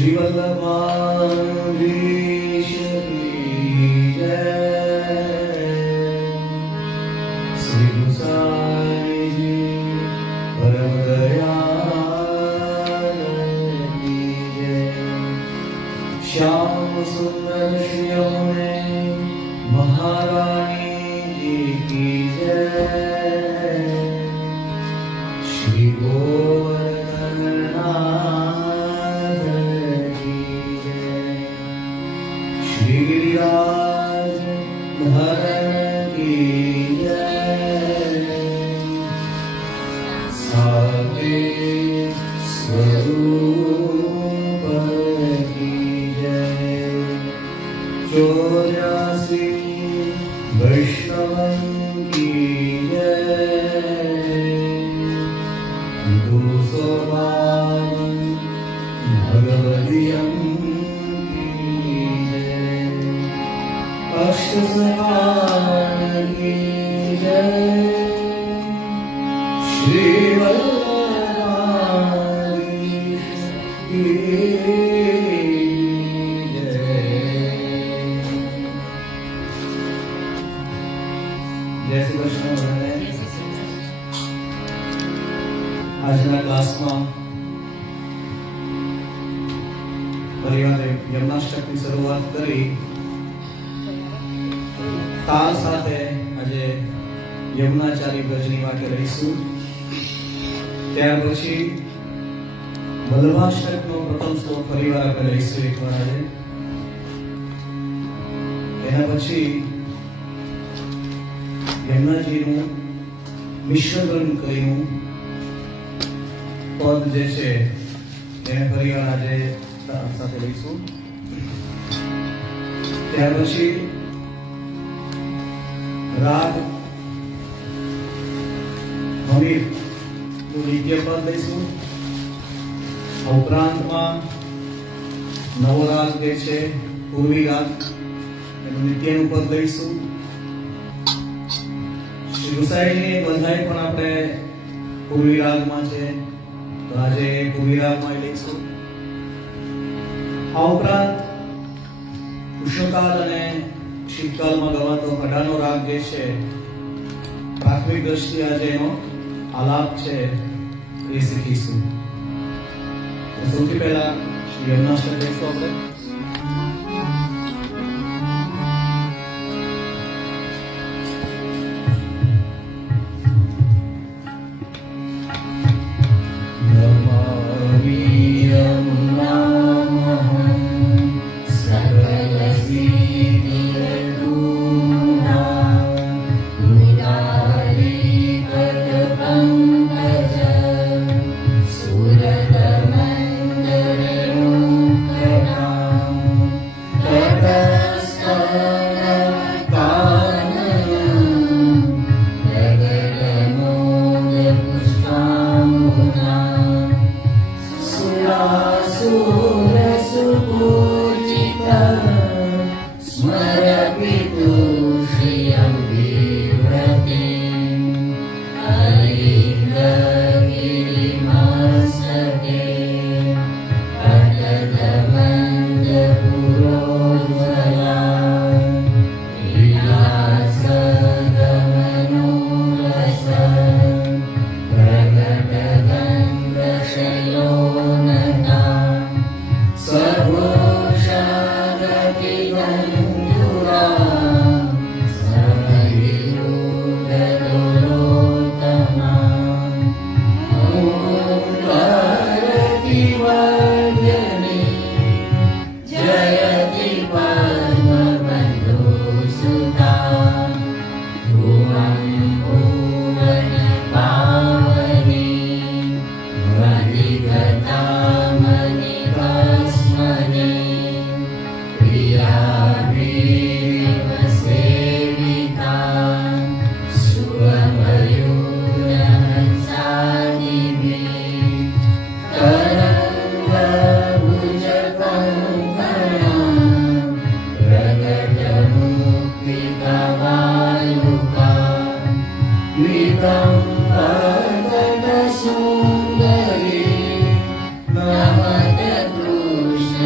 श्री वल्लभाधीश की जय। श्री गुसाई जी परम दयाल की जय। श्याम सुंदर श्री यमुने महारानी जी की जय। श्री गोवर्धननाथ की जय। श्री गिरिराज धरण की जय। साकेत स्वरूप की जय। 84 वैष्णवं की जय। 252 भगवदियं की जय। अष्टसखान की जय। श्री वल्लभाधीश की જય શ્રી કૃષ્ણ બધાને. આજના ક્લાસમાં પરિવારે યમનાષ્ટકની શરૂઆત કરી. તાલ સાથે આજે યમુનાચારી ભજની વાક્ય રહીશું. ત્યાર પછી વલ્લભાષ્ટકનો પ્રથમ શ્લોક ફરીવાર આપણે રહીશું એકવાર આજે. એના પછી યમુનાજીનું મિશ્રગણ કર્યું પદ જે છે એને ફરીવાર આજે સાથે લઈશું. ત્યાર પછી રાગ હમીર નું નિત્ય પદ લઈશું. ઉપરાંતમાં નવો રાગ જે છે પૂર્વી રાગ એનું નિત્યનું પદ લઈશું. ગુસાઈની બંધાઈ પણ આપણે પૂર્વી રાગમાં છે તો આજે પૂર્વી રાગમાં લઈશું. આ ઉપરાંત ઉષ્ણકાલ અને શીતકાલમાં ગવાતો ખડાનો રાગ જે છે પ્રાથમિક દ્રષ્ટિએ આજે એનો આલાપ છે એ શીખીશું. સૌથી પહેલા શ્રી યમનાષ્ટક લઈશું આપણે. सुंदरी नमत कृष्ण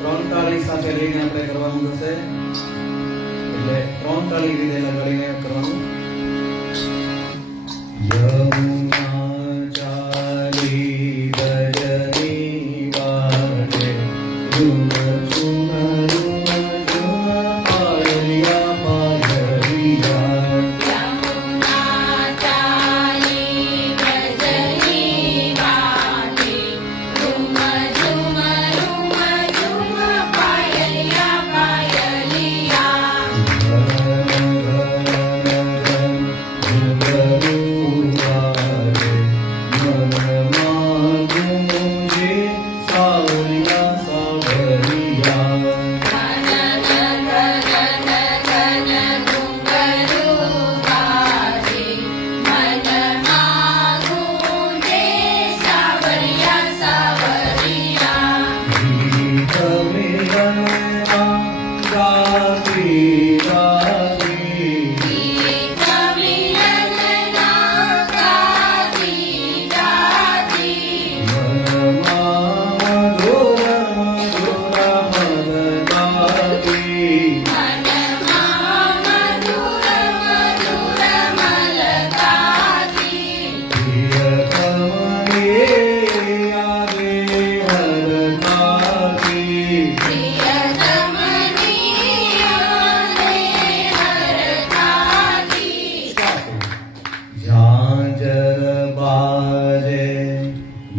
ત્રણ તાળી સાથે લઈને આપણે કરવાનું થશે. એટલે ત્રણ તાળી રીતે લગાડીને કરવાનું. યમુના ચાલી ગજની વાટે ઝુમ ઝુમ ઝુમ ઝુમ પાયલિયા પાયલિયા. યમુના ચાલી ગજની વાટે ઝુમ ઝુમ ઝુમ ઝુમ પાયલિયા પાયલિયા.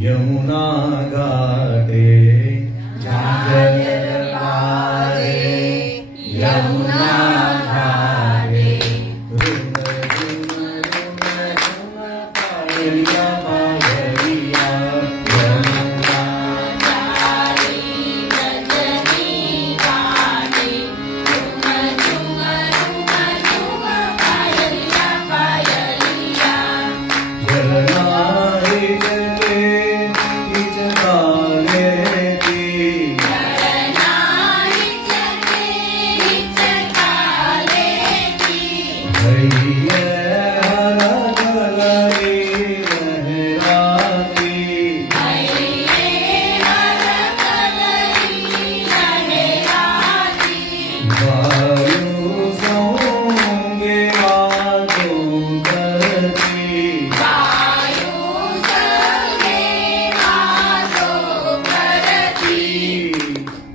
યમુના ઘાટે ઝાંઝર વાગે યમુના ઘાટે ઝુમ ઝુમ ઝુમ ઝુમ પાયલિયા પાયલિયા. યમુના ચાલી ગજની વાટે ઝુમ ઝુમ ઝુમ ઝુમ પાયલિયા પાયલિયા. જલનારી જતે હિચકાલેતી ભૈયે હરકલરી લહેરાતી. વાયુ સૌંગે વાતો કરતી.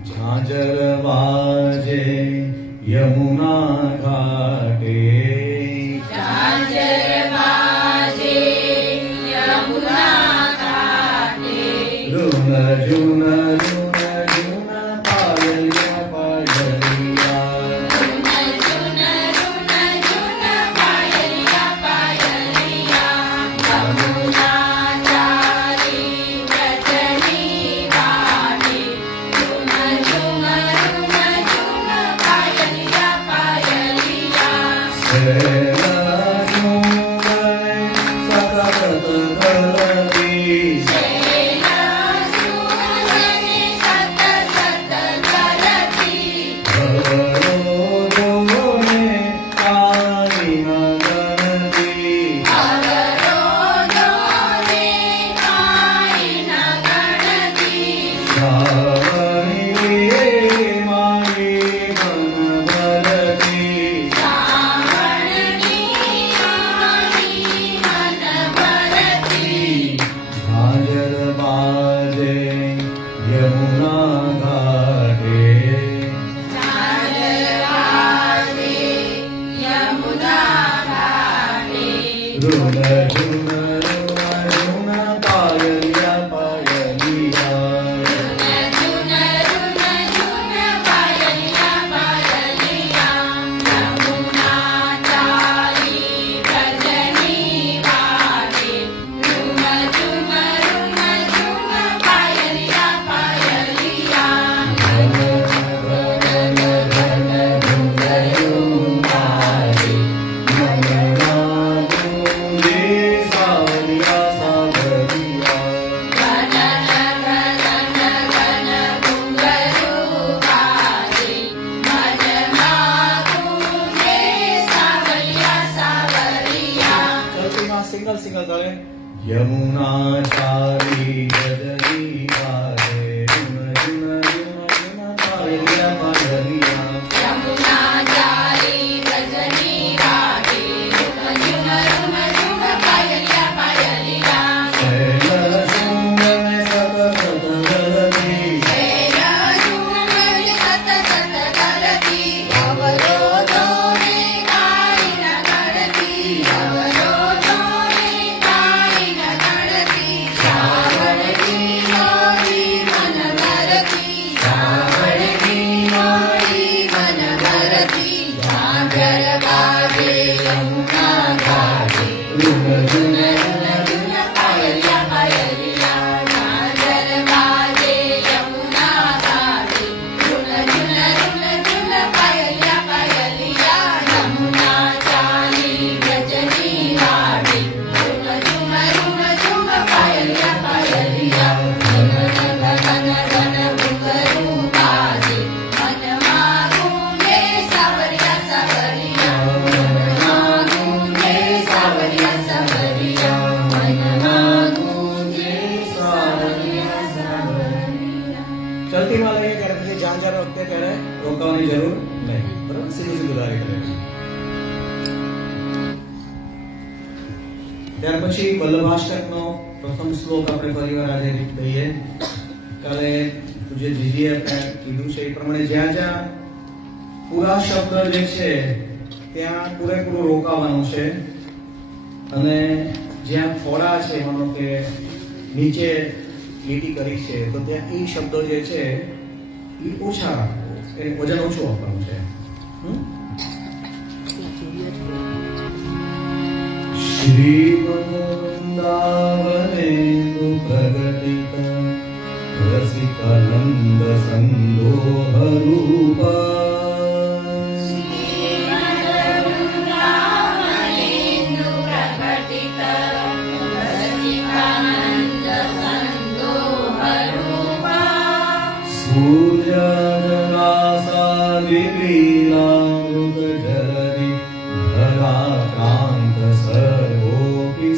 ઝાંઝર વાજે યમુના ઘાટે ઝુમ ઝુમ ઝુમ ઝુમ પાયલિયા પાયલિયા. સેલા ઝુંબરે સતત કરતી. અવરોધોને કાઢી ન ગણતી. શ્રાવણીએ મારી મન ભરતી. ઝાંઝર બાજે યમુના ઘાટે ઝુમ ઝુમ ઝુમ ઝુમ પાયલિયા પાયલિયા. સિંગલ સિંગલ તારે. યમુના ચારી ગજની વાગે ઝુમ ઝુમ ઝુમ ઝુમ ત્યારે પછી જ્યાં જ્યારે વખતે ત્યારે રોકાવાની જરૂર નહીં. બરાબર, સીધું સીધું ગાડી કરે. ત્યાર પછી વલ્લભાષ્ટકનો પ્રથમ શ્લોક આપણે ફરીવાર આજે લઈએ. કાલે જે જીજીએ કીધું છે એ પ્રમાણે જ્યાં જ્યાં પૂરા શબ્દ જે છે ત્યાં પૂરેપૂરું રોકાવાનું છે, અને જ્યાં થોડા છે, માનો કે નીચે લીટી કરી છે, તો ત્યાં એ શબ્દો જે છે એ ઓછા રાખવો, એ વજન ઓછું આપવાનું છે. શ્રી વૃંદાવનેન્દુ પ્રગટિત રસિકાનંદ સંદોહ રૂપ સૂર્યરાસાદિલીલામૃત જલધિ ધરાક્રાંત સર્વોપિ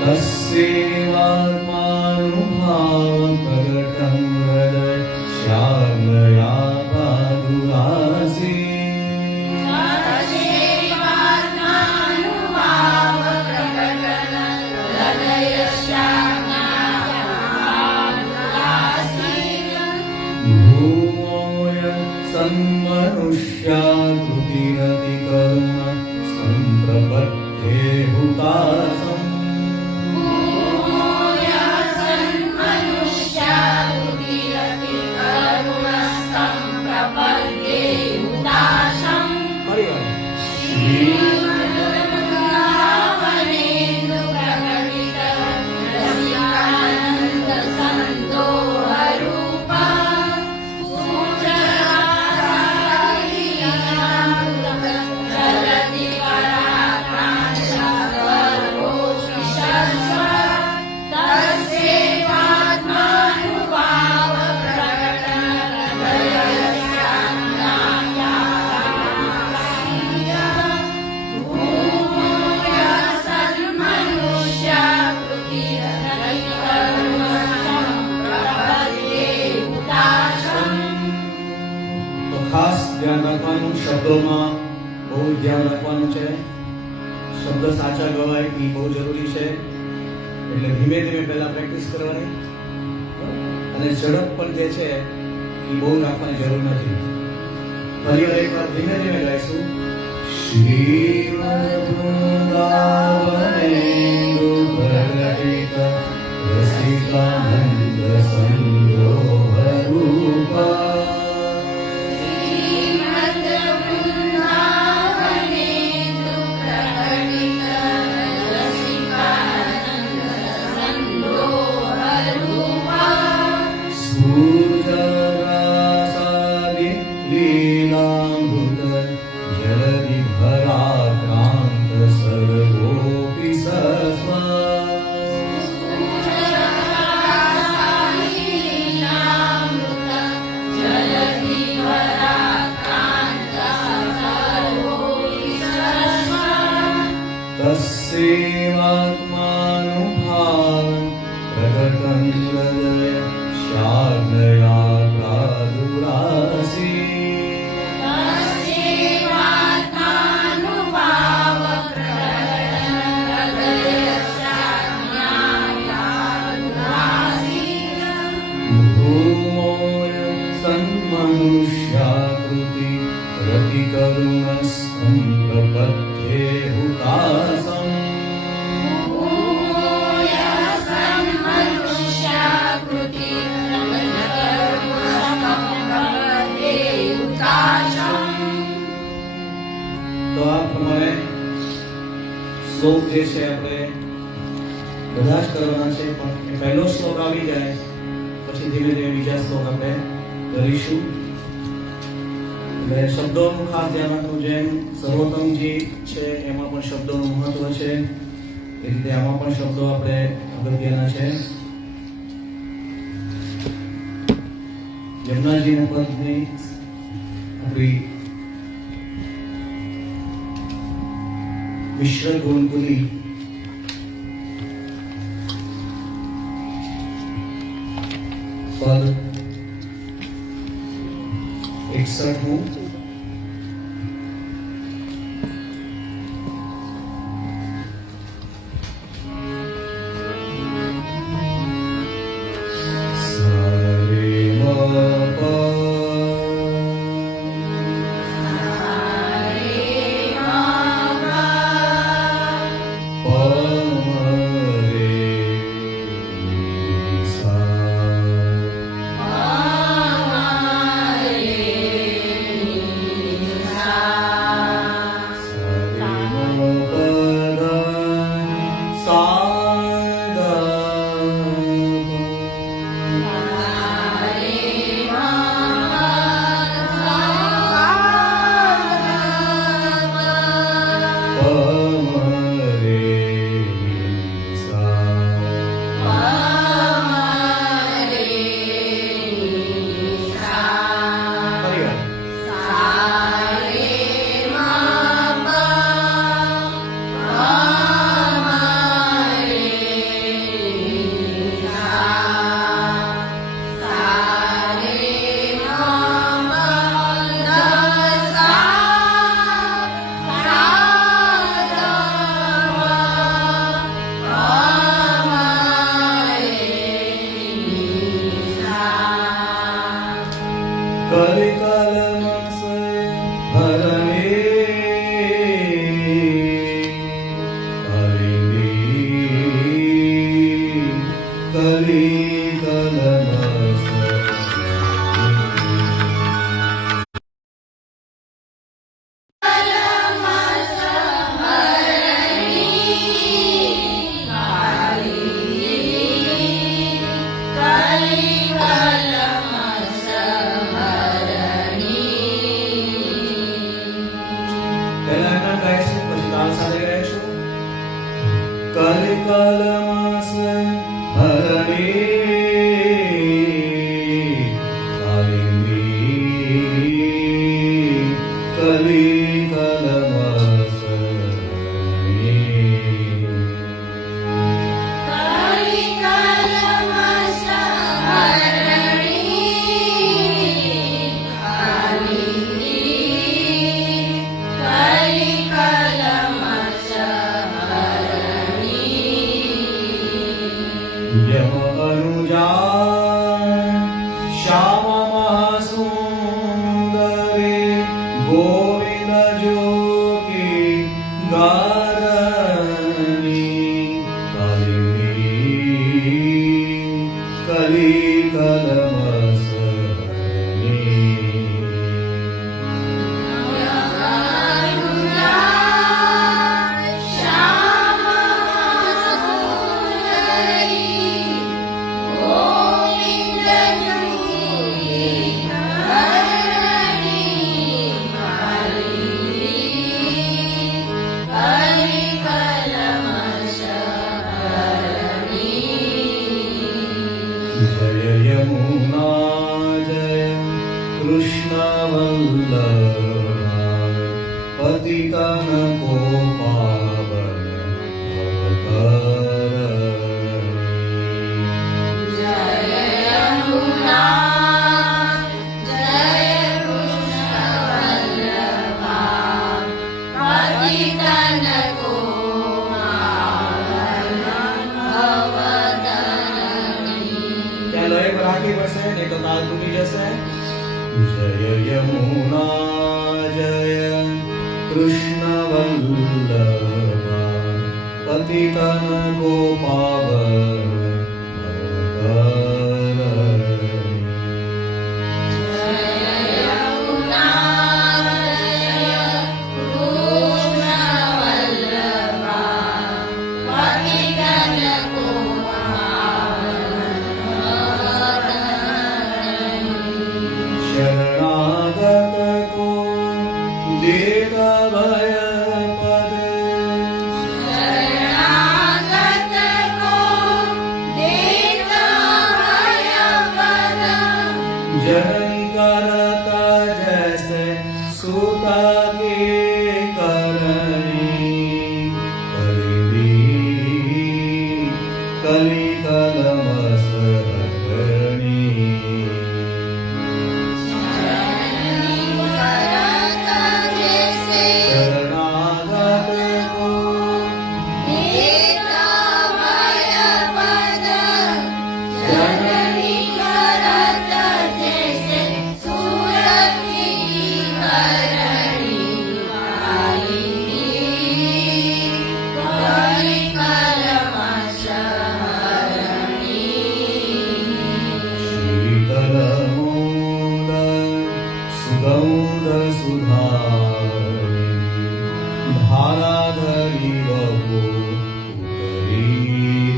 તસ્યૈવાત્માનુભાવં પ્રગટં હૃદય શ્યામયા પાદુરાસી. सन्मनुष्याकृतिरति कर्म सम्प्रपद्ये हुतासम्. ખાસ ધ્યાન રાખવાનું, શબ્દોમાં બહુ ધ્યાન રાખવાનું છે. શબ્દ સાચા ગવાય એ બહુ જરૂરી છે, એટલે ધીમે ધીમે પહેલા પ્રેક્ટિસ કરવાની, અને ઝડપ પણ જે છે એ બહુ રાખવાની જરૂર નથી. ફરીવાર એકવાર ધીમે ધીમે ગાઈશું. શ્રી વૃંદાવનેન્દુ પ્રગટિત રસિકાનંદ સંદોહ રૂપ लीलामृत जलधि भराक्रांत सर्वोपि तस्यैवात्मानुभावं प्रकटं हृदय श्यामया प्रादुरासि. मनुष्याकृति रति करुणस्थं प्रपद्ये हुतासम्. તો આ પ્રમાણે શ્લોક જે છે આપણે બધા જ કરવાના છે, પણ પહેલો શ્લોક આવી જાય પછી ધીમે ધીમે બીજા શ્લોક આપણે કરીશું. એટલે શબ્દોનું ખાસ ધ્યાન રાખવું. જેમ સર્વોત્તમજી છે એમાં પણ શબ્દોનું મહત્વ છે, એ રીતે આમાં પણ શબ્દો આપણે અગત્યના છે. યમુનાજીના પદની આપણી मिश्र गुणकुली पद 61 कलिकालमस हरणे हरिणी कलिकालमस પહેલા એના ગાઈશું પછી તાલ સાથે ગાઈશું કલિકાલમસ હરણે હરિણી કલિકાલમસ यम अनुजा श्याम महासुंदरे गोविंद जो की गारणी कलिनी कलिकलमस जय यमुना जय कृष्ण वल्लभा पतितन को पावन ત્યાં લય પર રાખવી પડશે નહીં તો તાલ તૂટી જશે જય યમુના જય કૃષ્ણ વલ્લભા પતિતન કો પાવન शरणागत को देता भय पद शरणागत को देता भय पद जननी करता जैसे सुता के करणी भाराधरी बहु उतरी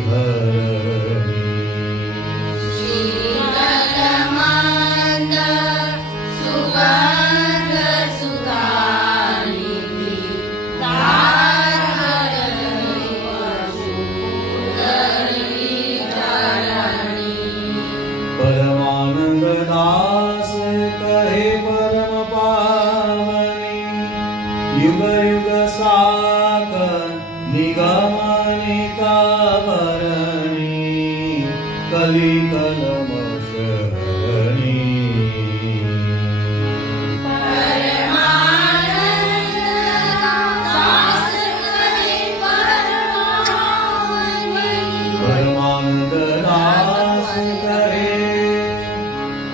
धरणी शीतलमन्द सुगन्ध सुधानिधि तारहरि वसुधरी धरणी परमानंद दास कहे परम पावनी युग युग सागर निगम निकावरणी कली कलम शरणी परमानन्द दास कहे परमावनी परमानंद दास कहे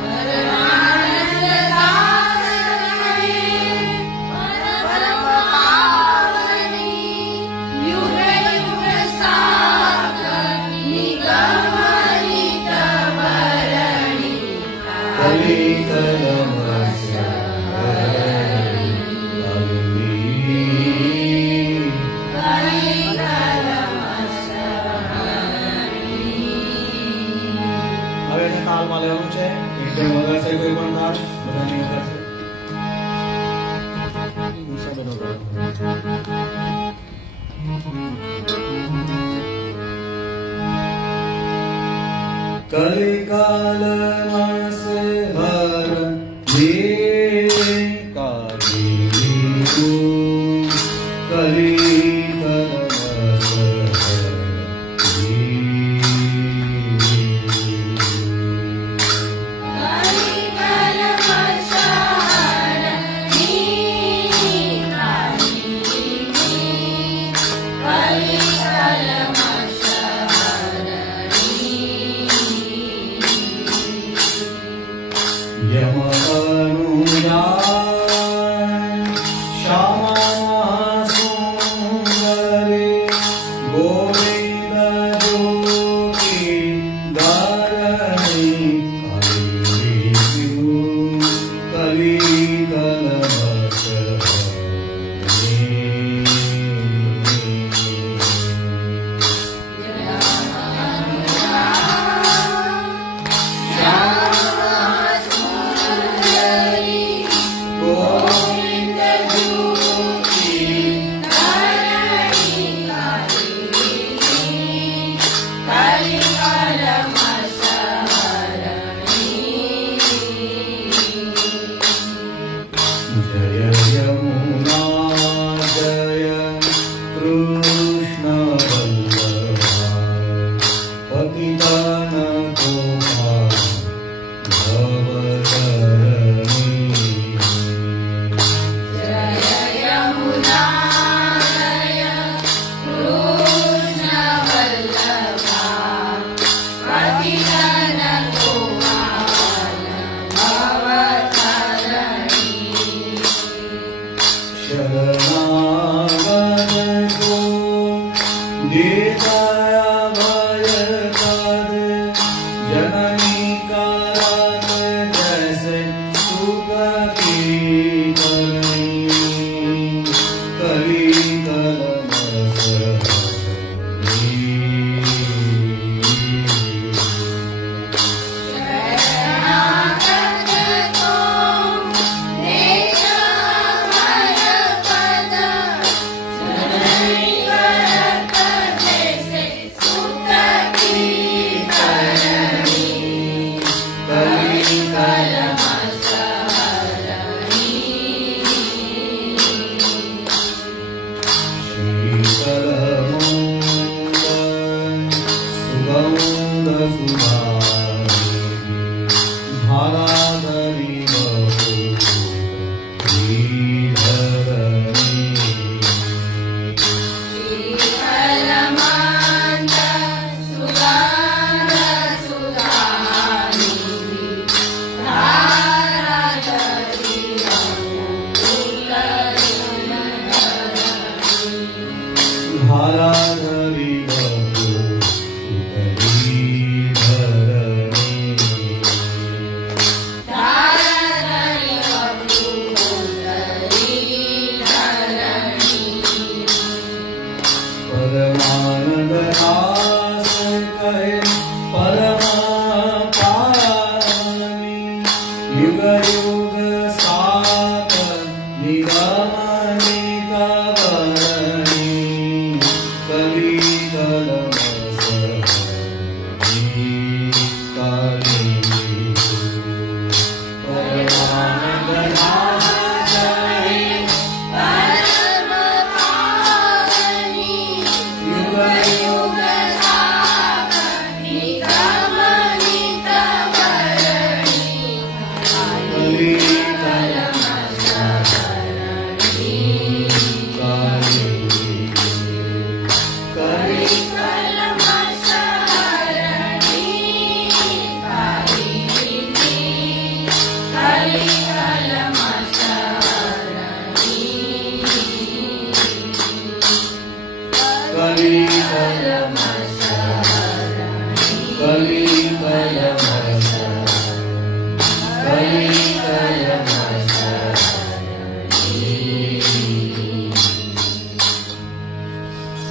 परमानन्द दास कहे परम पावनी युग युग सागर निगम निकवरणी कली कलम शरणी कली कलम शरणी હવે એને તાલમાં લેવાનું છે એટલે વગાડશે કોઈ પણ તાલ બધાની વગાડશે ગુસ્સો બધો કરો. કલિકાલ માસ હર જે કાલી કલી કલમ શરણી કલી કલમ શરણી યમ અનુજાન શ્યામા સુંદરે ગોવિંદ જોગી ધરણી કલી કલમ ગોવિંદ જોગી જય યમુના જય કૃષ્ણ વલ્લભા પતિતન ગોપાલ ભવતરણી શરણાગત કો દેતાયા ભય પદ જનની કારક જૈસે સુખ કી કરણી કલી કલમ શરણી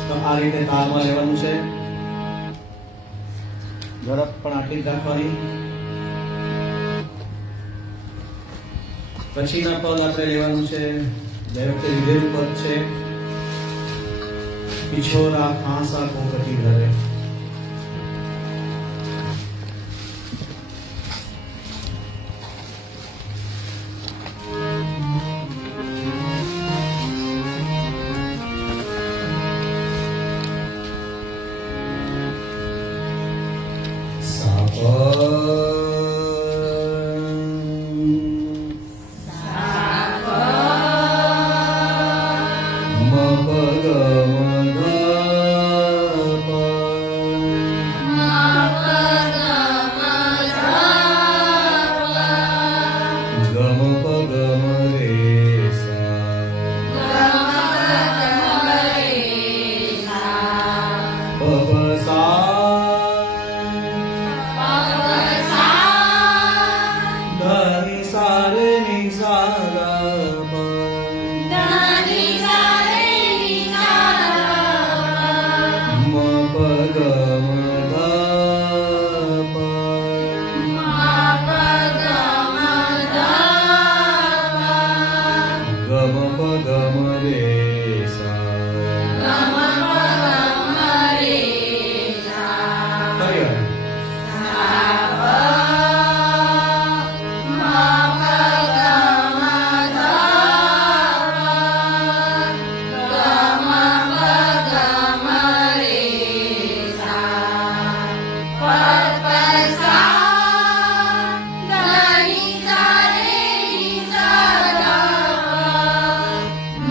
તો આ રીતે તાલમાં લેવાનું છે. ઝડપ પણ આટલી જ રાખવાની. પછીના પદ આપણે લેવાનું છે. દર વખતે લીધેલું પદ છે પિછોરા ફાંસા કોકટી ધરે.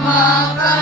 Maka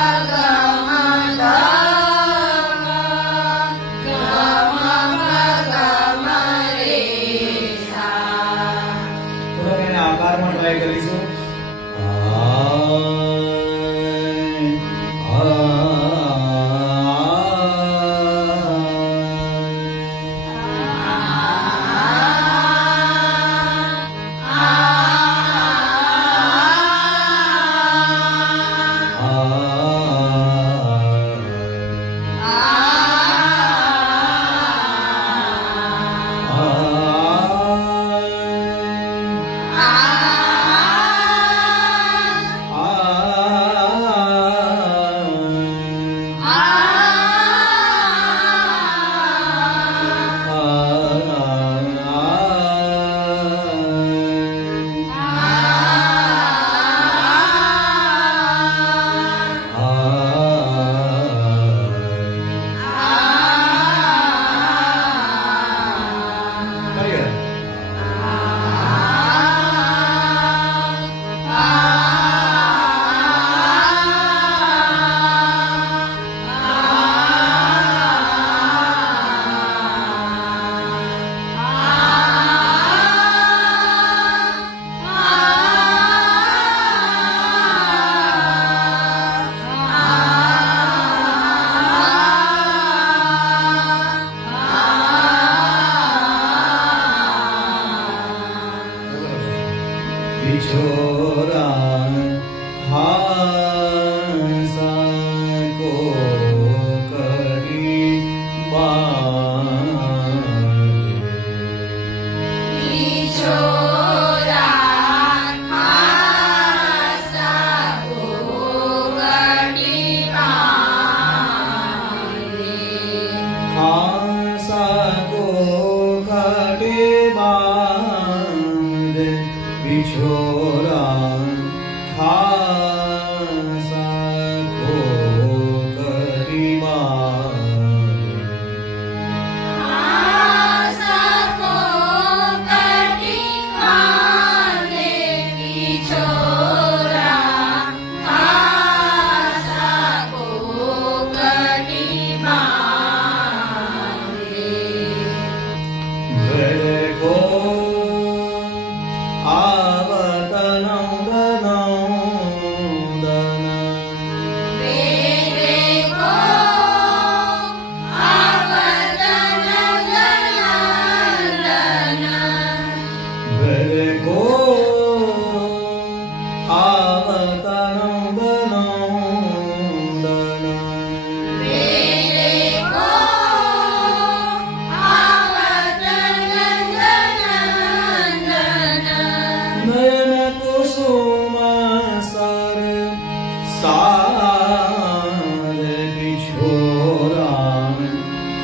बिछोरा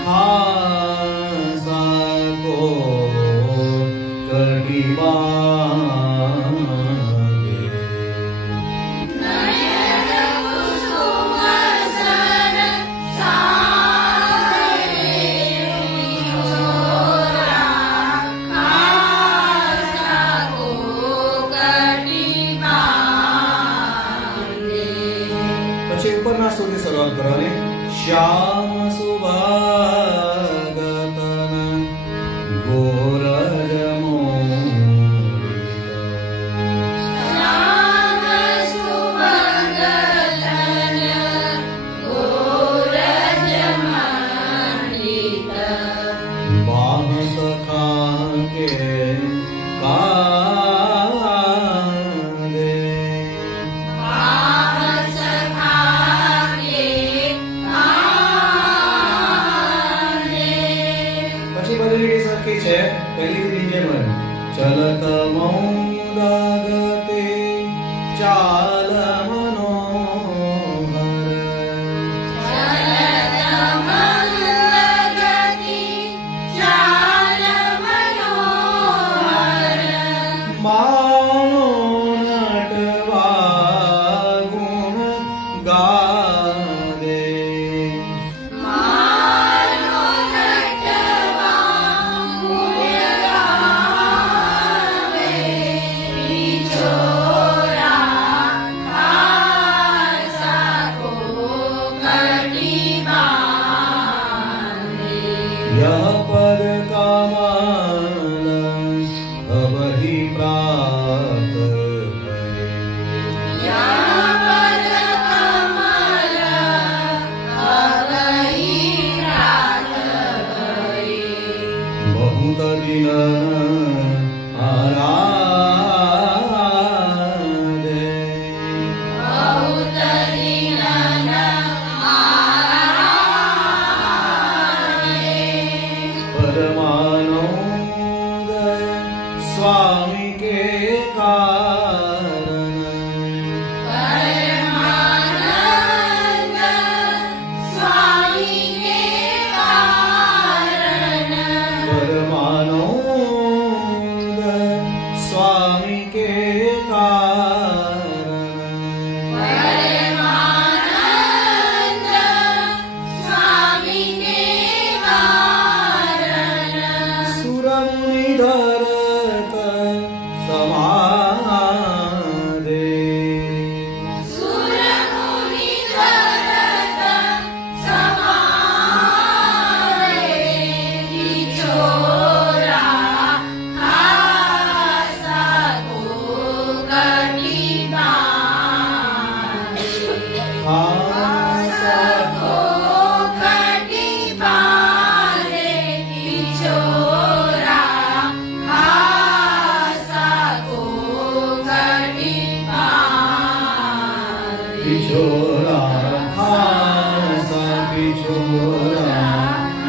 खासा को कभी मांगे। નયન કુસુમ સર સારે છોરા ખાસા કો કટી માંગે. પછી ઉપરના સુધી શરૂઆત કરવાની. શ્યામ સુભાગતન ગોરજ શ્યામ સુમંગલન ગોરજ મંડિત. बाम सखा के कांदे। બાહ સખાકે કાંદે. પછી બધી લીટી સરખી છે. પહેલી લીટી જેમ જ. ચલત મૌદગતે ચાલ મનોહર. ચલત મંદગતિ ચાલ મનોહર. માનો નટવા ગુણ ગાદે. માનો નટવા ગુણ ગાવે. બિછોરા ખાસા કો કટી માંગે. यह पद कमल अवहि प्राप्त भये। યા પદ કમલ અવહિ રાત ગઈ. बहुत दिन आराधे। બહુત દિનન આરાધે. परमानंद स्वामी के कारण। પરમાનંદ સ્વામી કે કારણ. परमानंद स्वामी के कारण। પરમાનંદ સ્વામી કે કારણ. सुरमुनि धरत समाधे। સુરમુનિ ધરત સમારે. બિછોરા ખાસા કો કટી માંગે. ખાસા કો કટી માંગે. બિછોરા ખાસા કો કટી માંગે. पिछोरा खासा पिछोरा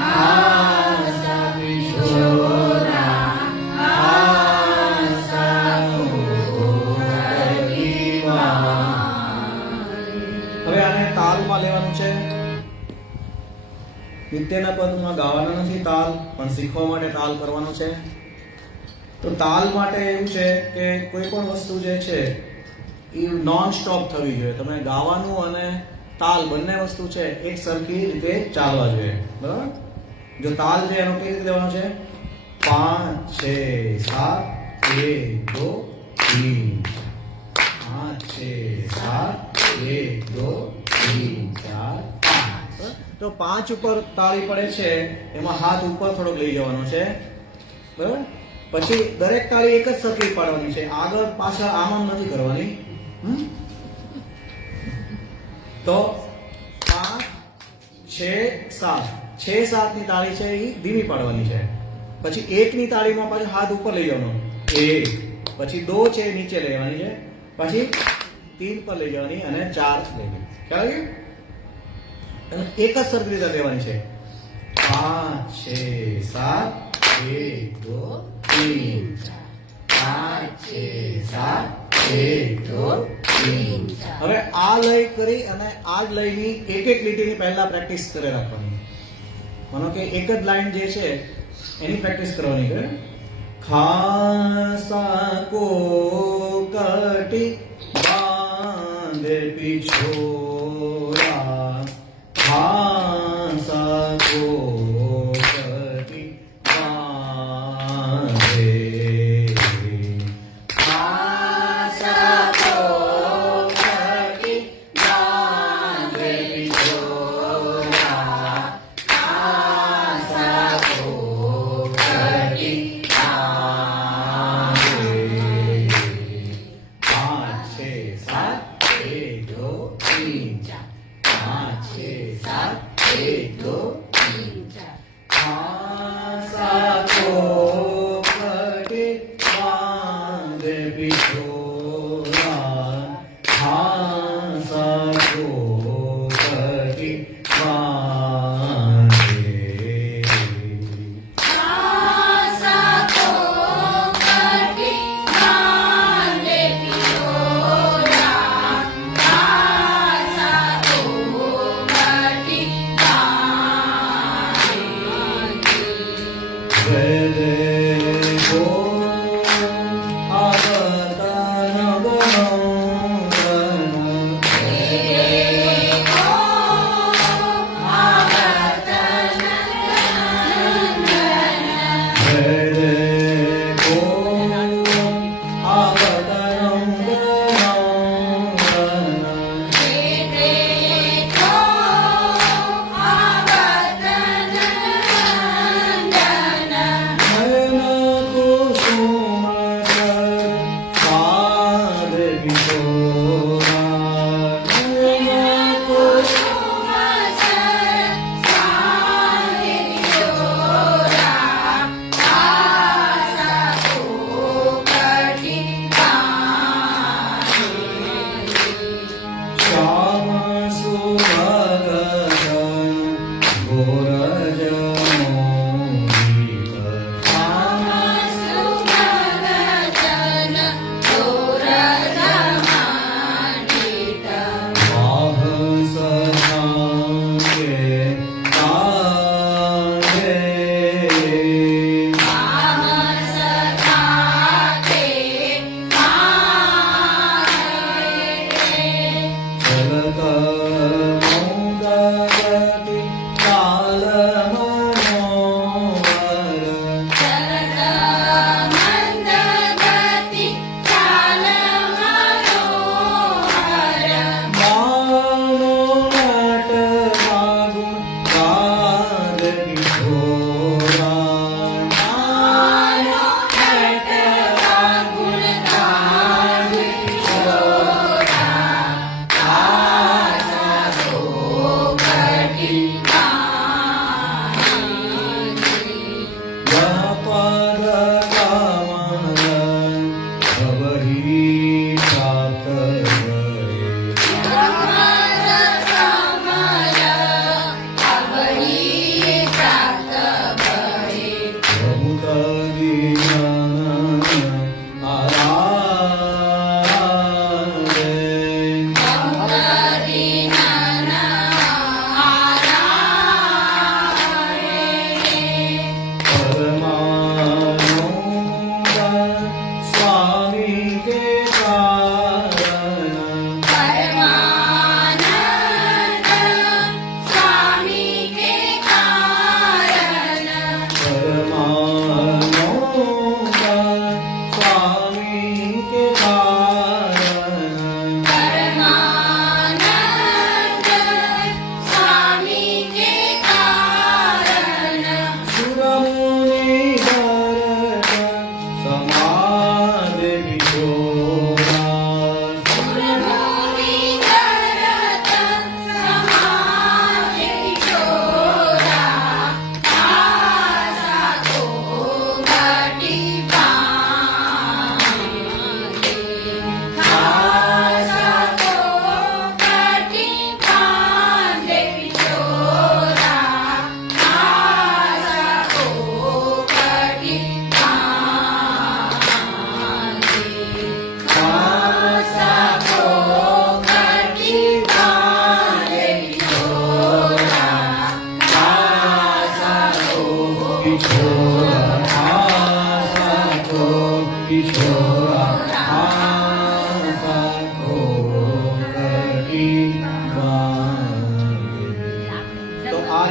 खासा पिछोरा खासा હવે આને તાલમાં લેવાનું છે. નિત્યના પદમાં ગાવાના નથી તાલ, પણ શીખવા માટે તાલ કરવાનો છે. તો તાલ માટે એવું છે કે કોઈ પણ વસ્તુ જે છે એ નોન સ્ટોપ થવી જોઈએ. તમે ગાવાનું અને તાલ બંને વસ્તુ છે એક સરખી રીતે ચાલવા જોઈએ. બરાબર? જો તાલ છે એનો કેવી રીતે લેવાનો છે? 5 6 7 1 2 3 4 5 તો 5 ઉપર તાળી પડે છે એમાં હાથ ઉપર થોડોક લઈ જવાનો છે. બરાબર? પછી દરેક તાળી એક જ સરખી પાડવાની છે, આગળ પાછળ આમ નથી કરવાની. તો 5 6 7 6 7 ની તાળી છે એ ધીમી પાડવાની છે. પછી 1 ની તાળીમાં પાછું હાથ ઉપર લઈ જવાનો 1, પછી 2 છે નીચે લેવાની છે, પછી 3 પર લઈ જવાની અને 4 લેવાની. ખ્યાલ આવ્યો? અને એક જ સરખી રીતે લેવાની છે. 5 6 7 1 2 3 4 5 6 7 1 2 હવે આ લય કરી અને આ જ લયની એક એક લીટીની પહેલા પ્રેક્ટિસ કરી રાખવાની. માનો કે એક જ લાઈન જે છે એની પ્રેક્ટિસ કરવાની છે. ખાસા કો કટી બાંધે પિછોડા, ખાસા કો કટી બાંધે, ખાસા કો કટી બાંધે પિછોડા, ખાસા કો કટી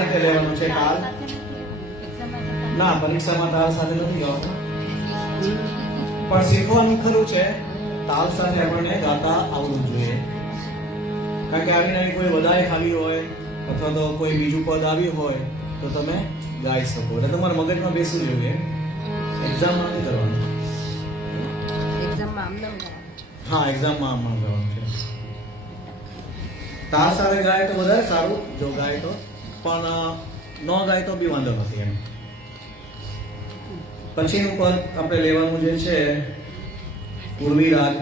રીતે લેવાનું છે તાલ? ના, પરીક્ષામાં તાલ સાથે નથી ગાવાનું, પણ શીખવાનું ખરું છે. તાલ સાથે આપણને ગાતા આવડવું જોઈએ, કારણ કે આવી નાની કોઈ વધારે ખાલી હોય અથવા તો કોઈ બીજું પદ આવ્યું હોય તો તમે ગાઈ શકો. એટલે તમારા મગજમાં બેસવું જોઈએ, એક્ઝામમાં નથી કરવાનું. હા, એક્ઝામમાં આમ ગાવાનું છે. તાર સાથે ગાય તો વધારે સારું, જો ગાય તો, પણ ન ગાય તો બી વાંધો નથી એમ. પછીનું પદ આપણે લેવાનું જે છે પૂર્વી રાગ.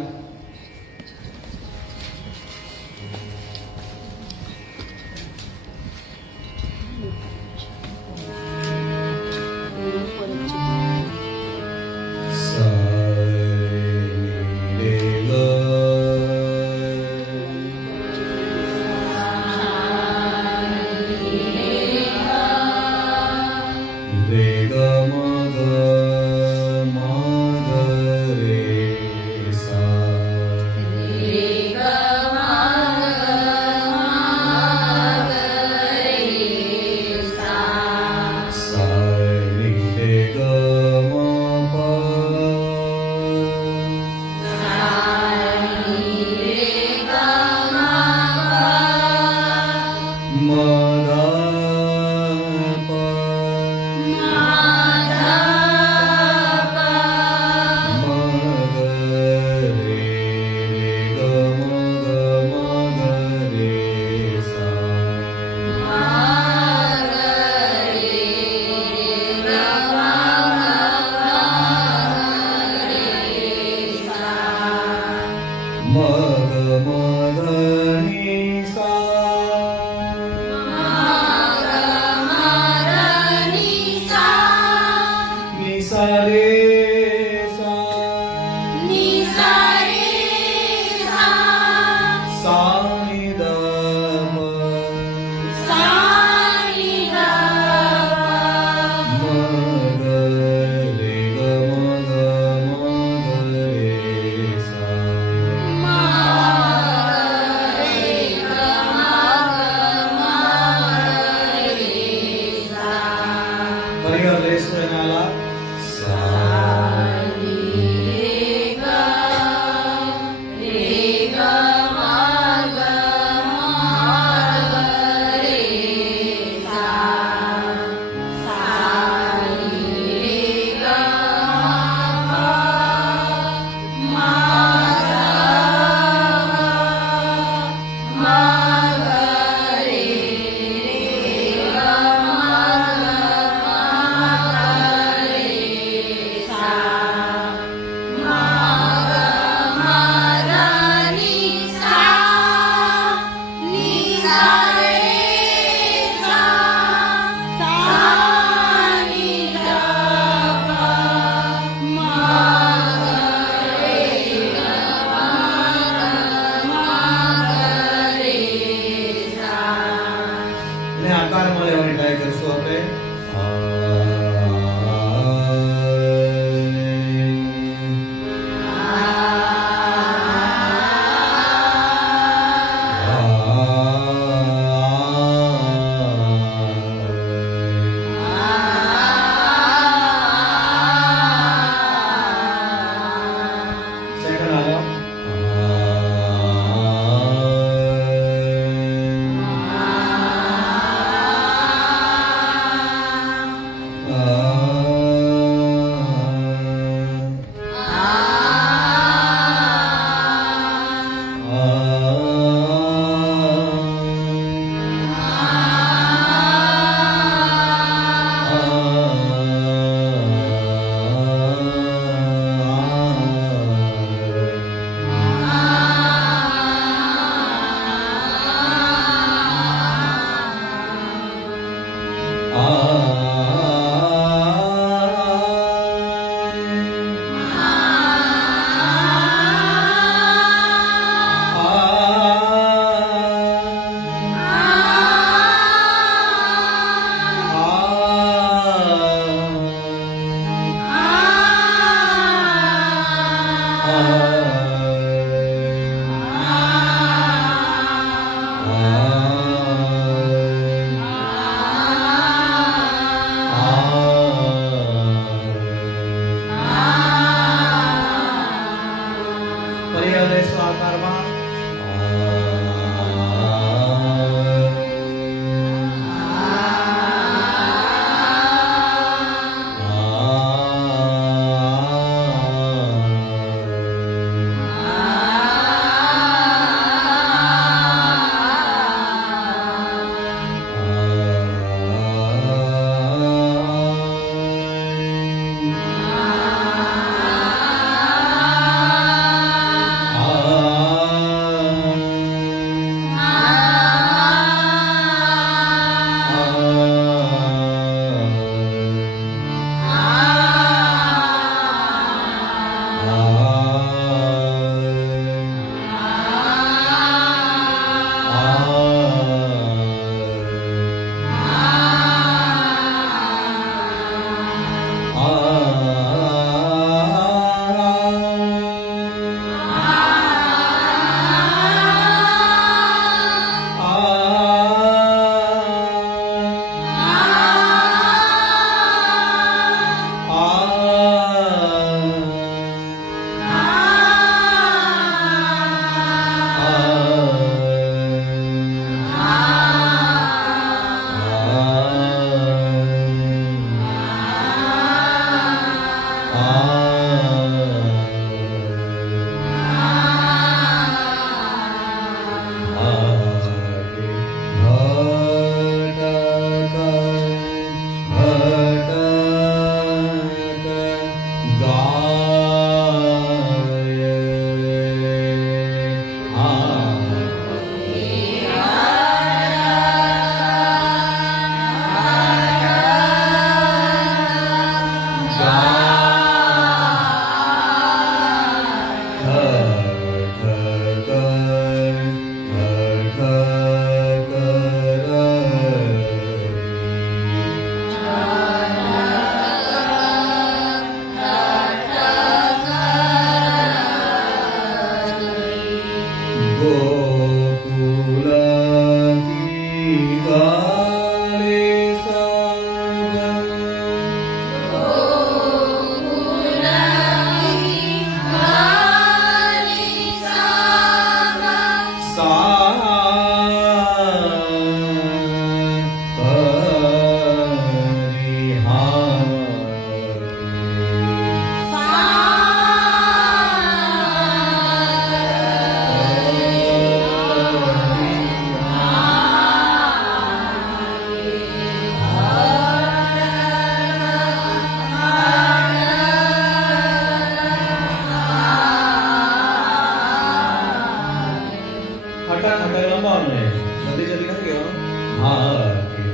જલ્દી જલ્દી નથી કહેવાનું. હા કે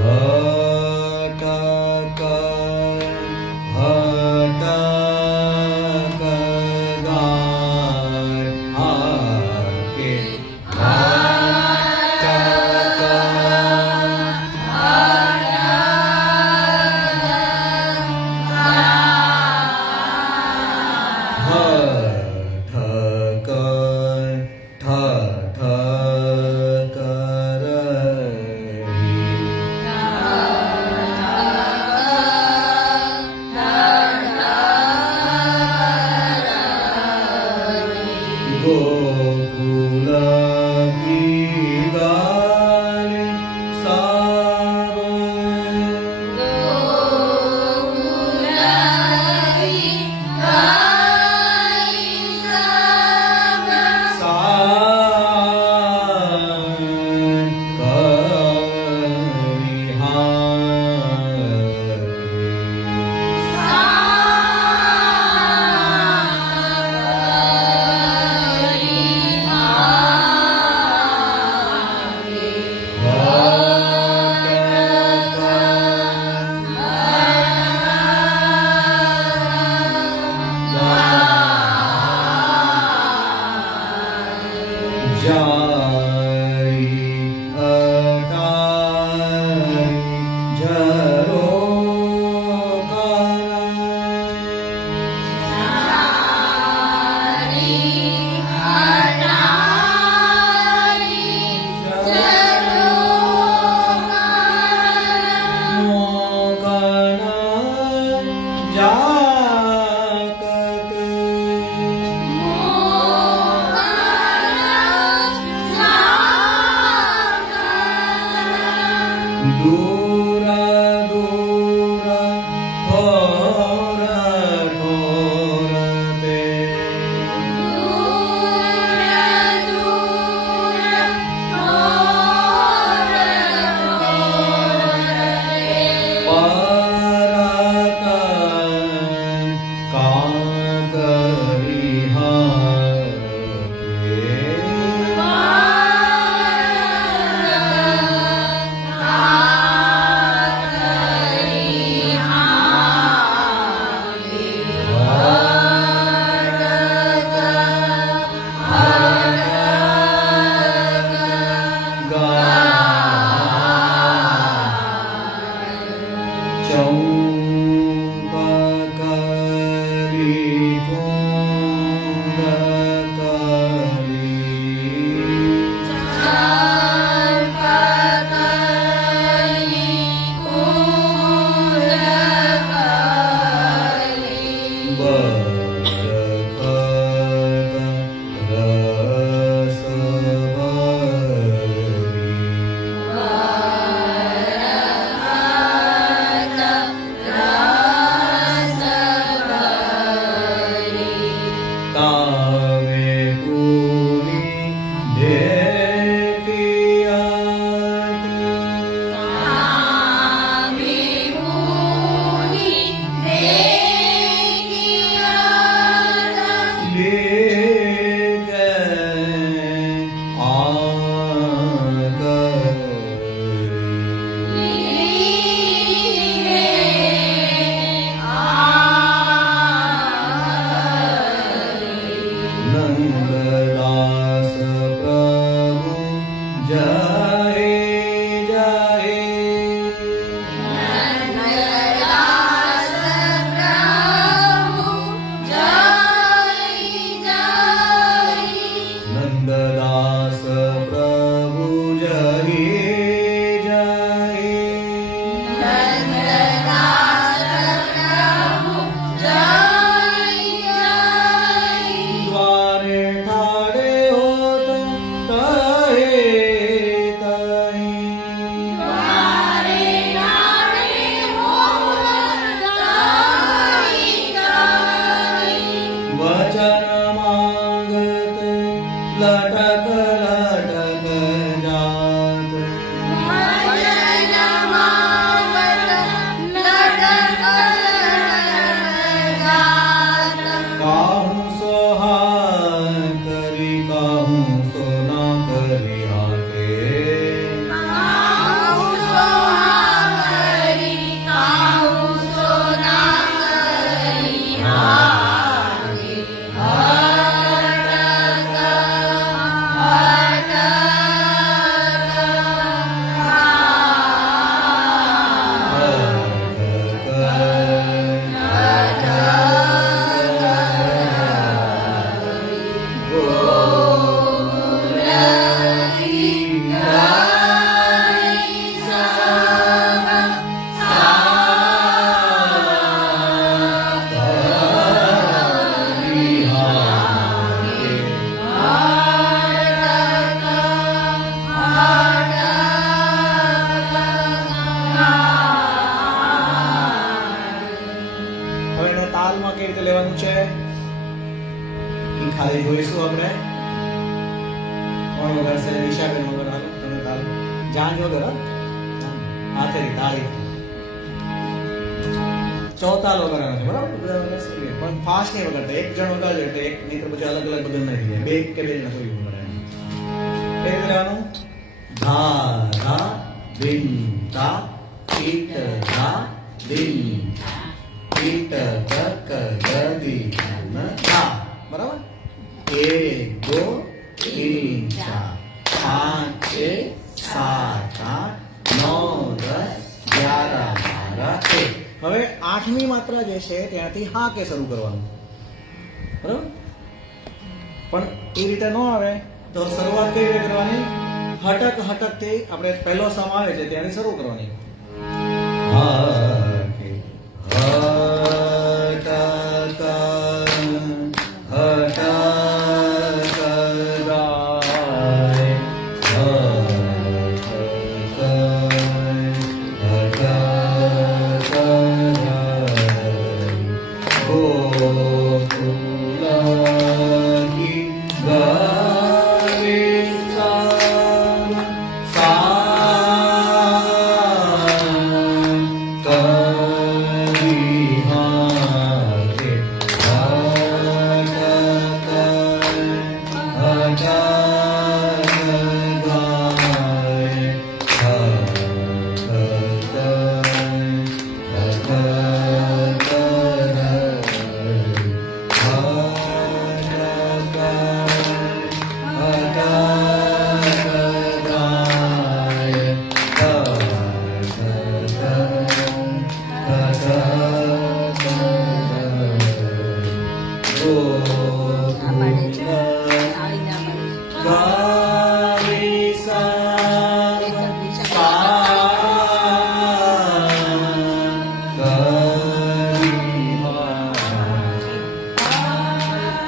હટક હટક ગાય. હા કે વગાડવાનું છે એ ખાલી જોઈશું આપણે. કોણ વગાડશે? નિશાબેન વગાડવાનું. તમે તાલ જાન વગાડો હાથેથી તાળી ચોથા વગાડવાનું છે બરાબર. બધા વગાડશે પણ ફાસ્ટ નહીં વગાડતા. એક જણ વગાડે એટલે એક નહીં તો પછી અલગ અલગ બધું નહીં થાય. બે કે બે જણ થોડી વગાડે. એ વગાડવાનું ધા ધા દિન તા ઈટ ધા દિન ઈટ તક ગદી ન તા. બરાબર. એક દો તીન ચાર પાંચ છ સાત આઠ નવ દસ 11 12 1. હવે 8મી માત્રા જે છે ત્યાંથી હા કે શરૂ કરવાનું. બરાબર. પણ એ રીતે ન આવે તો શરૂઆત કઈ રીતે કરવાની? હટક હટક થી આપણે પહેલો સમ આવે છે ત્યાંથી શરૂ કરવાની.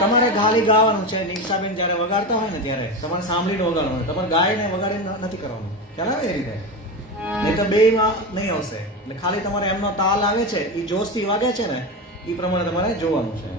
તમારે ગાલી ગાવાનું છે. નિક્ષાબેન જ્યારે વગાડતા હોય ને ત્યારે તમારે સાંભળીને વગાડવાનું. તમારે ગાઈને વગાડીને નથી કરવાનું. ખ્યાલ આવે એ રીતે? નહીં તો બેમાં નહીં આવશે. એટલે ખાલી તમારે એમનો તાલ આવે છે એ જોશથી વાગે છે ને એ પ્રમાણે તમારે જોવાનું છે.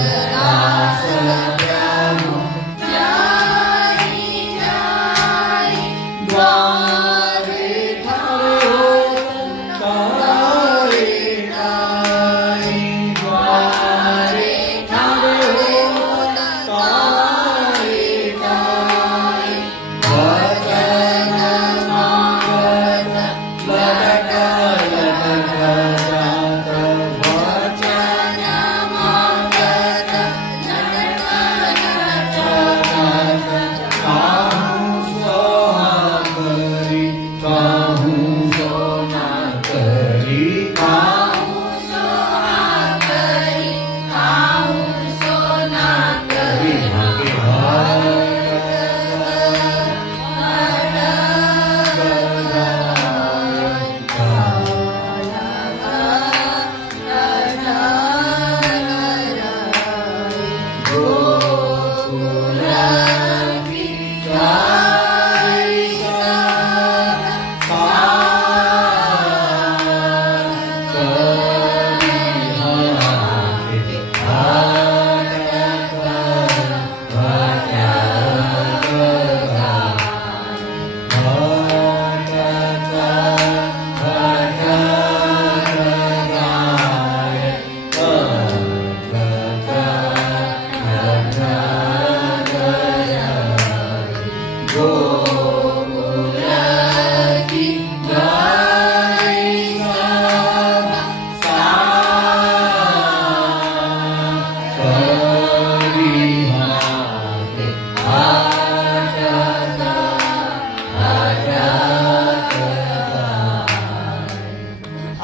Nandana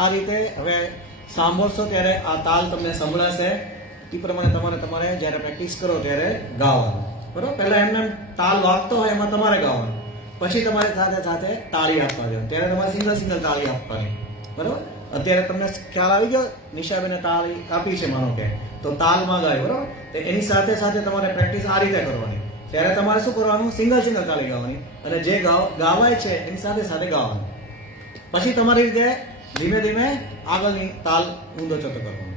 આ રીતે હવે સાંભળશો ત્યારે આ તાલ તમને સંભળાશે એ પ્રમાણે તમારે જ્યારે પ્રેક્ટિસ કરો ત્યારે ગાવાનું બરોબર. પહેલા એમને તાલ વાગતો હોય એમાં તમારે ગાવાનું, પછી તમારે સાથે સાથે તાળી આપવા જોઈએ. ત્યારે તમારે સિંગલ તાળી આપવાની બરોબર. અત્યારે તમને ખ્યાલ આવી ગયો, નિશાબેને તાળી આપી છે માનો કે, તો તાલમાં ગાય બરોબર. તો એની સાથે સાથે તમારે પ્રેક્ટિસ આ રીતે કરવાની. ત્યારે તમારે શું કરવાનું, સિંગલ તાળી ગાવાની અને જે ગાવાય છે એની સાથે સાથે ગાવાનું. પછી તમારી રીતે ધીમે ધીમે આગળની તાલ ઊંધો ચતો કરવાનો.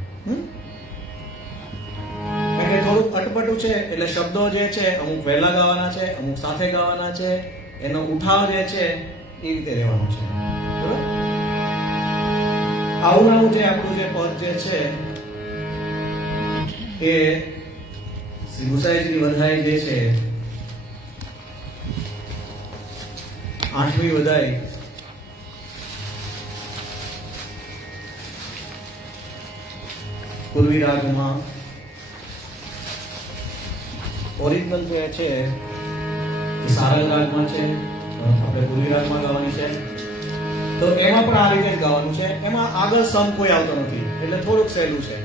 કારણ કે થોડુંક અટપટું છે એટલે શબ્દો જે છે અમુક વહેલા ગાવાના છે, અમુક સાથે ગાવાના છે, એનો ઉઠાવ જે છે એ રીતે રહેવાનું છે બરોબર. આવું જે આપણું જે પદ જે છે એ શ્રી ગુસાઈજીની વધાઈ જે છે, 8મી વધાઈ પૂર્વી રાગમાં ઓરિજિનલ જે છે એ સારંગ રાગમાં છે, આપણે પૂર્વી રાગમાં ગાવાની છે. તો એમાં પણ આ રીતે જ ગાવાનું છે. એમાં આગળ સમ કોઈ આવતો નથી એટલે થોડુંક સહેલું છે.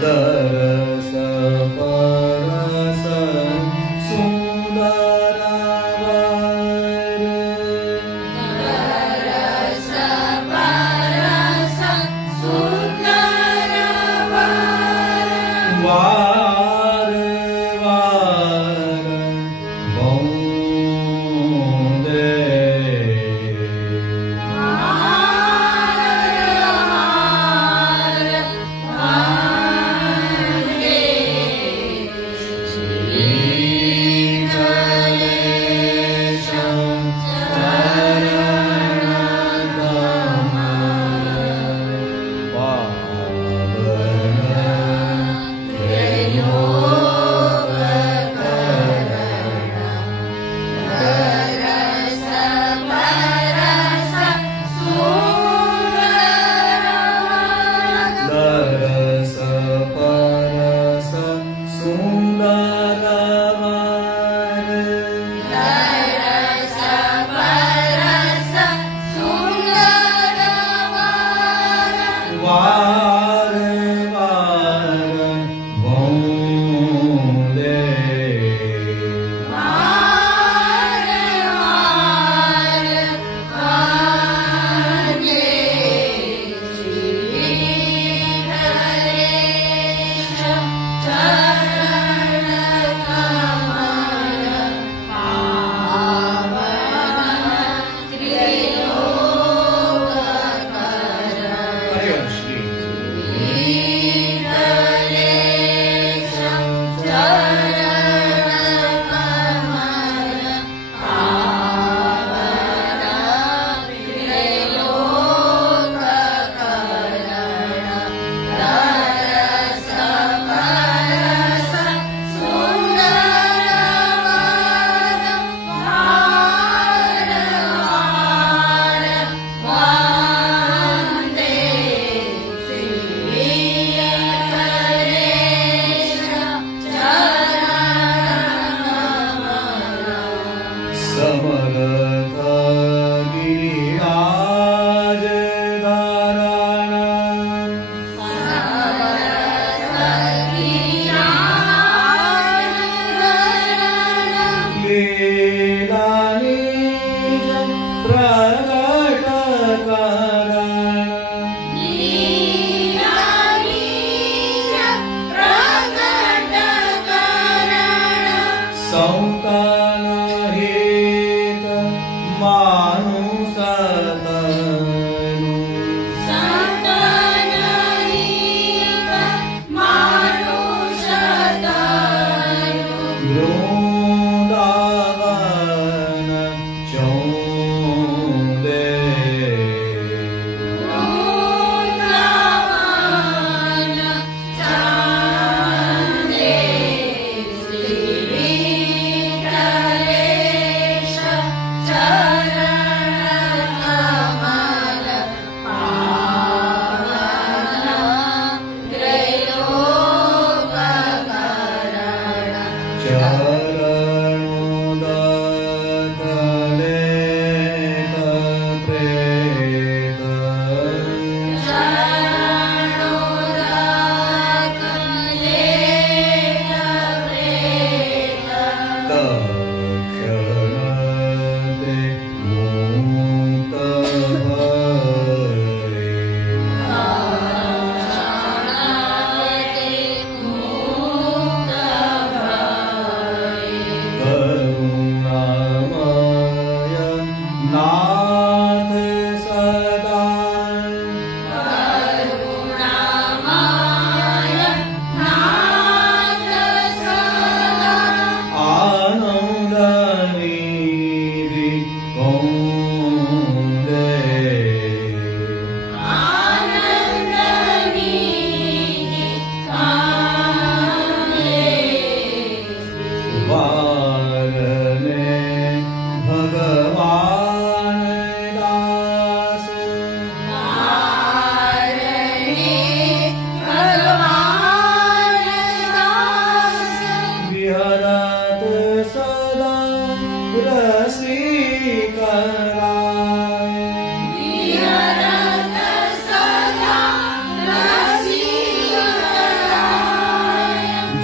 દરસ પરસ સુંદર દરસ પરસ સુંદર વાર વાર વંદે Hare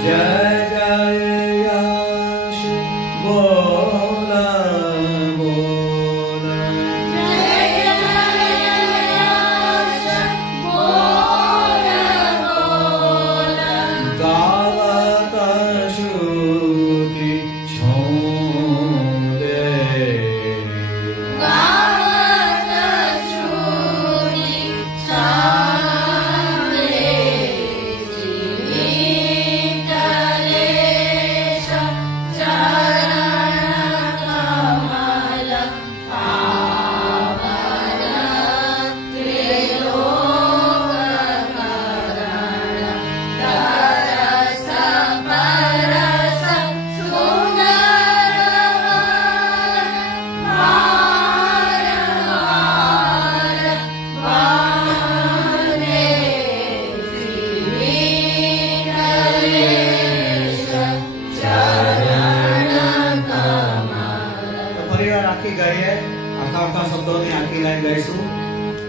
जय जय यश बोला बोला जय यश बोल बोल गावत श्रुति छोड़े गावत श्रुति चाले विठ्ठलेश चरण कमल पावन त्रिलोक करण तरस परस सुंदर वार वारे विठ्ठलेश चरण कमल ફરી વાર આખી ગાઈએ આખા શબ્દોની આખી લાઈન ગાઈશું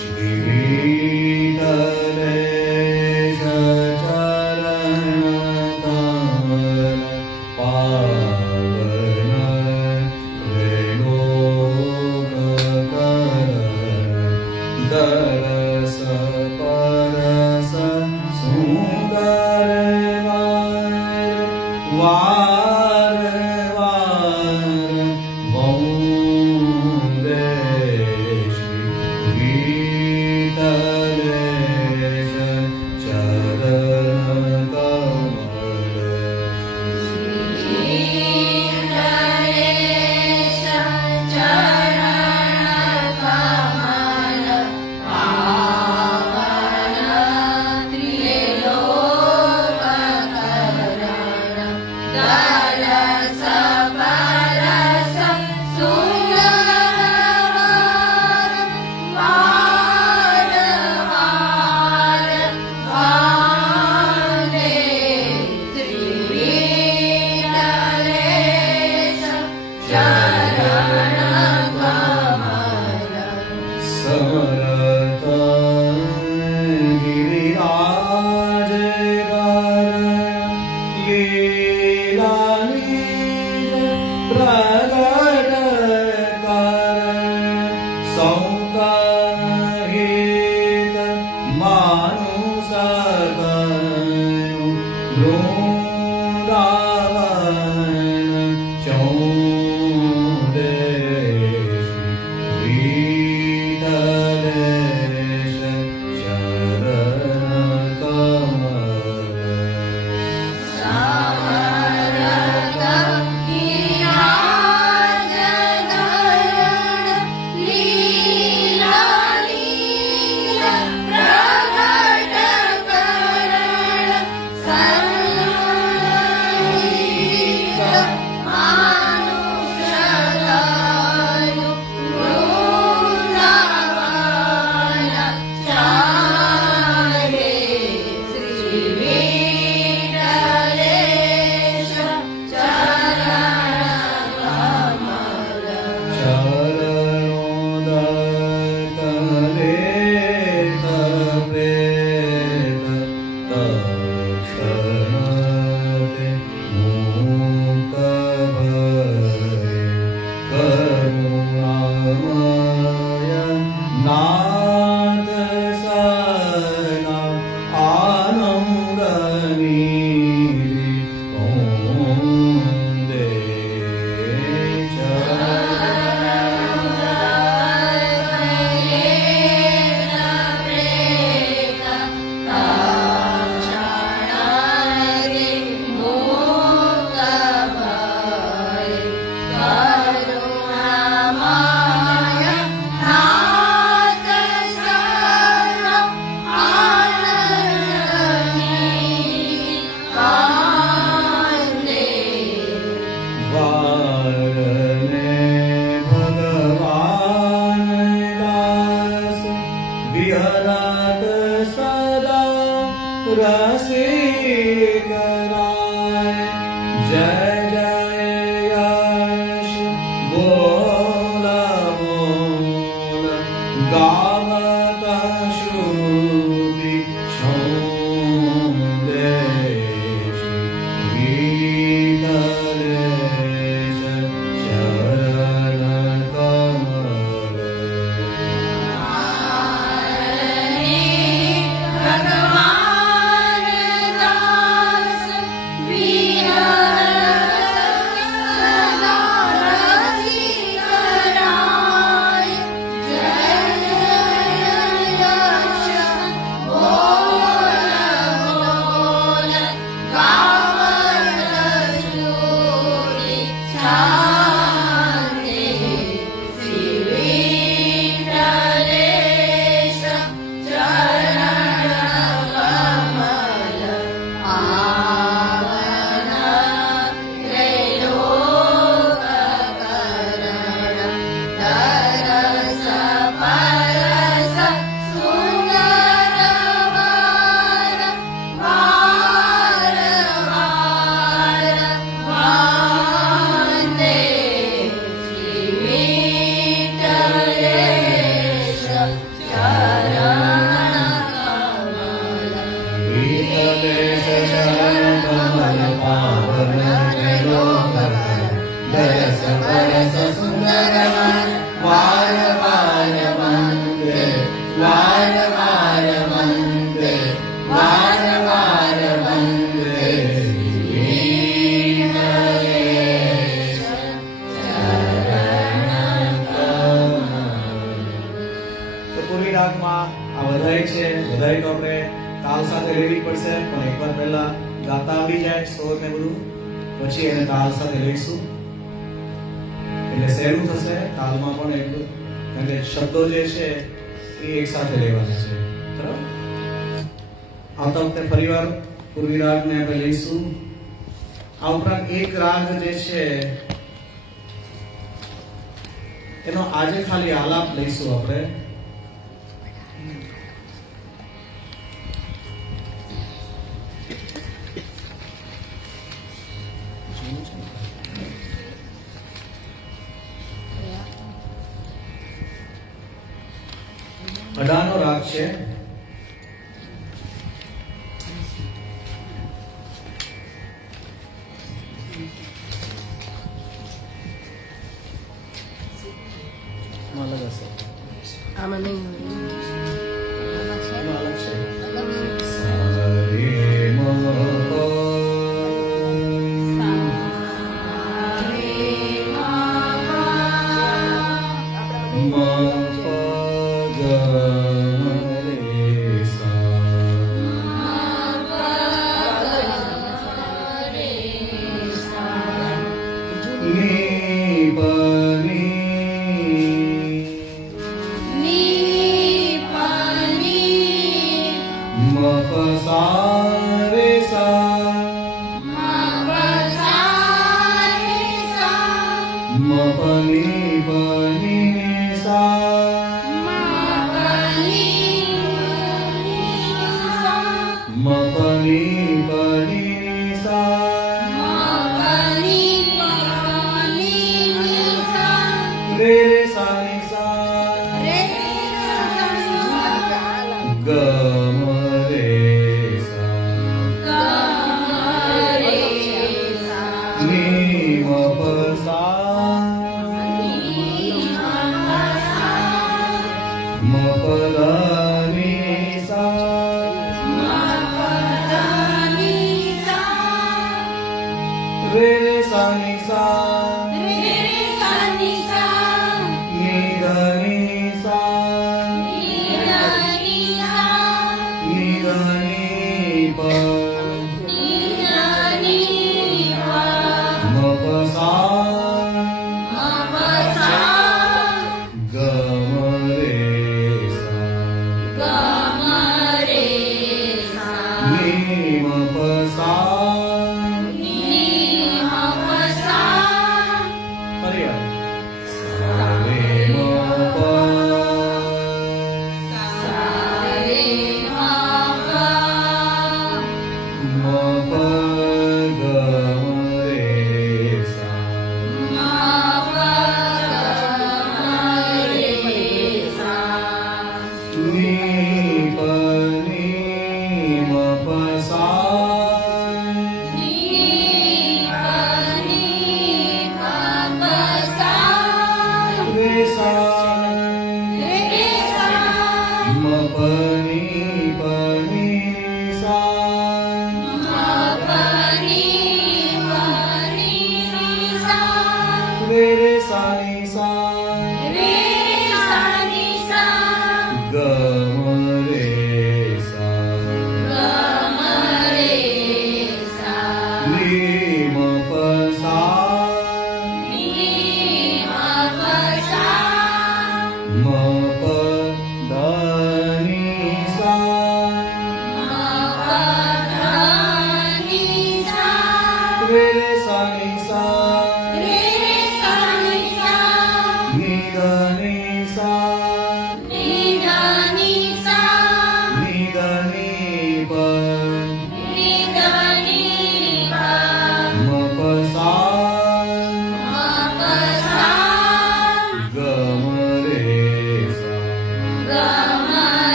શ્રી વિઠ્ઠલેશ ચરણ કમલ પાવન ત્રિલોક કરણ દરસ પરસ સુંદર વાર વંદે શ્રી વિઠ્ઠલેશ ચરણ કમલ વિઠ્ઠલેશ ચરણ કમલ પાવન ત્રિલોક કરણ દરસ પરસ સુંદર વાર વારે શ્રી વિઠ્ઠલેશ ચરણ કમલ સમરથ ગિરિરાજ લીલાની પ્રગટ કર સૌકહિત માનુષ વૃંદાવન ચૌદેશ વિઠ્ઠલેશ ચરણ કમલ સમરથ ગિરિરાજ ધરણ લીલા લીલ પ્રગટ કરણ સર્વહિત ગાતા આવડી જાય સ્વર ને બધું પછી એને તાલ સાથે લઈશું એટલે સહેલું થશે તાલમાં પણ એટલું કારણ કે શબ્દો જે છે એ એક સાથે લેવાના છે બરાબર આવતા વખતે ફરીવાર પૂર્વી રાગને આપણે લઈશું આ ઉપરાંત એક રાગ જે છે એનો આજે ખાલી આલાપ લઈશું આપણે અડાનો રાગ છે અલગ હશે આમાં નહીં આમાં છે એનો અલગ છે અલગ છે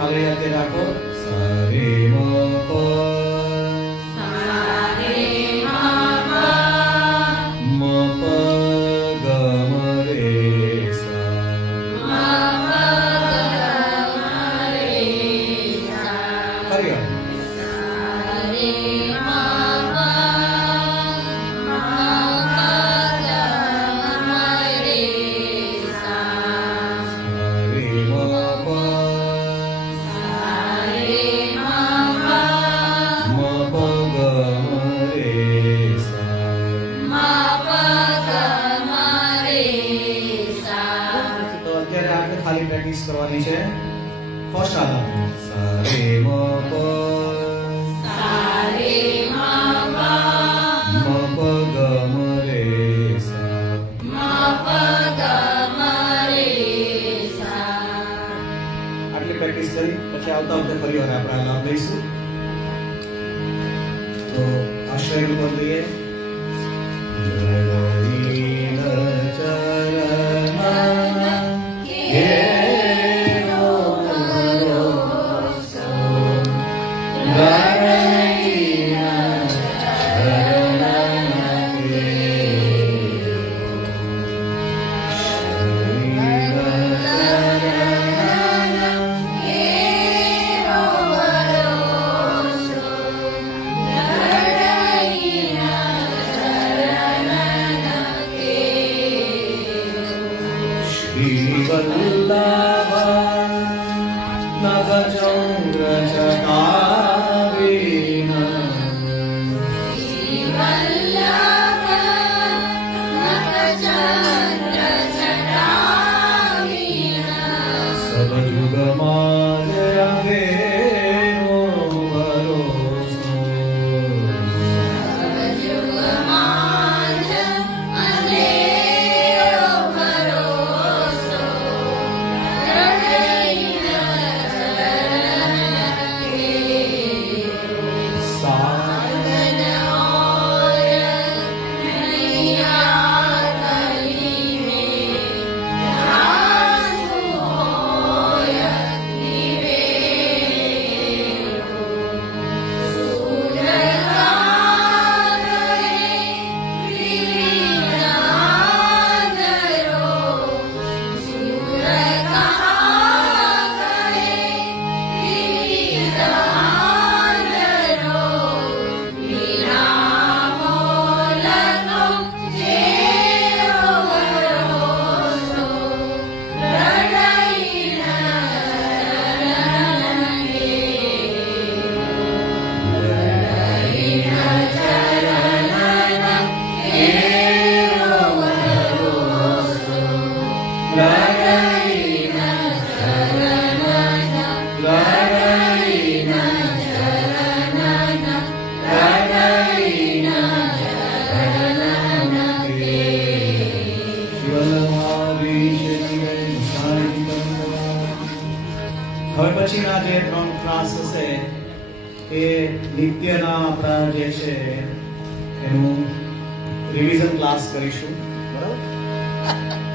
Hare ખાલી પ્રેક્ટિસ કરવાની છે ફર્સ્ટ આલાપ સા રે મ પ મ પ ગ મ રે સા આટલી પ્રેક્ટિસ કરી પછી આવતા વખતે ફરી વાર આપણે આલાપ લઈશું. તો આશ્રય ઉપર જોઈએ. હવે પછીના જે 3 ક્લાસ હશે એ નિત્યના આપણા જે છે એનું રિવિઝન ક્લાસ કરીશું. બરાબર?